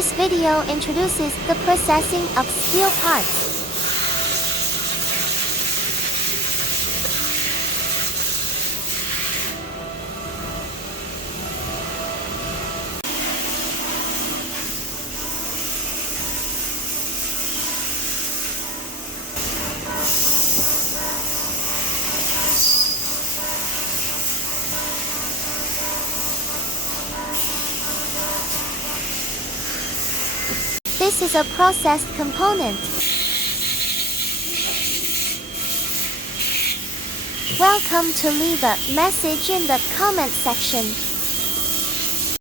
This video introduces the processing of steel parts. This is a processed component. Welcome to leave a message in the comment section.